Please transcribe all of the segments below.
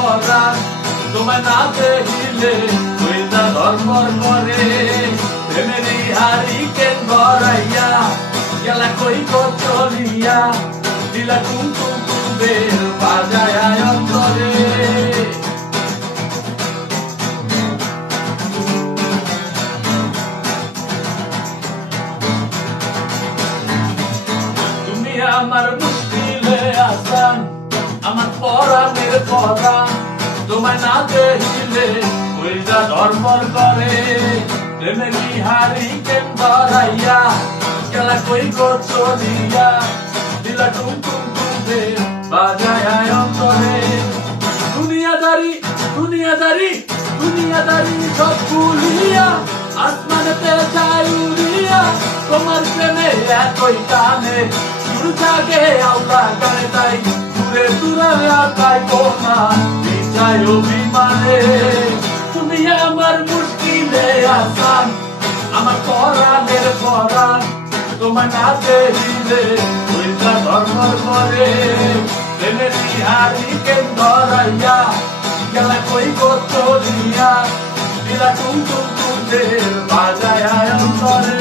পরাণ তোমায় না দেখিলে কইরা ধর্মর করে প্রেমেরই হারিকেন ধরাইয়া গেলা কই গো চলিয়া দিলা কুমকুম কুমের বাজায় অন্তরে তুমি আমার মুশকিলে আসান আমার পরাণের পরাণ তোমায় না দেখিলে কইরা ধর্মর করে প্রেমেরই হারিকেন ধরাইয়া গেলা কই গো চলিয়া দিলা কুমকুম কুমের বাজায় অন্তরে দুনিয়াদারি দুনিয়াদারি দুনিয়াদারি সব ভুলিয়া আসমানেতে যায় উড়িয়া তোমার প্রেমে এতই টানে সুর জাগে আল্লাহ গানে তাই দূরে দূরে আকায় কোনা বিচায় অভিমানে তুমি আমার মুশকিলে আসান আমার পরাণের পরাণ তোমায় না দেখিলে কইরা ধর্মর করে প্রেমেরই হারিকেন ধরাইয়া গেলা কই গো চলিয়া দিলা কুমকুম কুমের বাজায় অন্তরে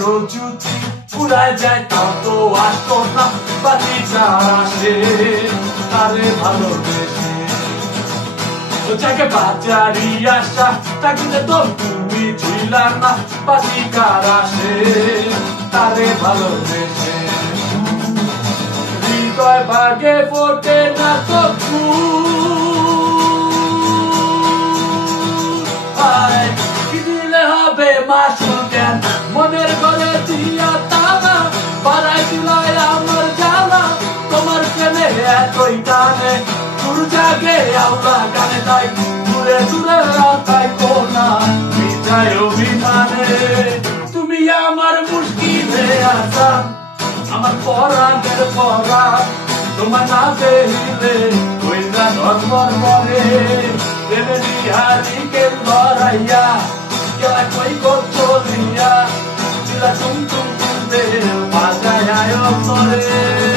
রোজুতি পুরায় যায় তাও তো আসতো না বাতিটা আসে তারে ভালোবেসে ও যাকে বাজারি আসা তাকে তো তুমি ছিলা না বাতিকার আসে তারে ভালোবেসে হৃদয় ভাগে ফোটে না তো কি দিলে হবে মাসুল জ্ঞান মনের ঘরে দিয়া তালা বাড়াই দিলাই আমার জ্বালা তোমার প্রেমে এতই টানে সুর জাগে আল্লাহ গানে তাই দূরে দূরে আকায় কোনা বিচায় অভিমানে তুমি আমার মুশকিলে আসান আমার পরাণের পরাণ তোমায় না দেখিলে কইরা ধর্মর করে প্রেমেরই হারিকেন ধরাইয়া গেলা কই গো চলিয়া দিলা কুমকুম কুমের বাজায় অন্তরে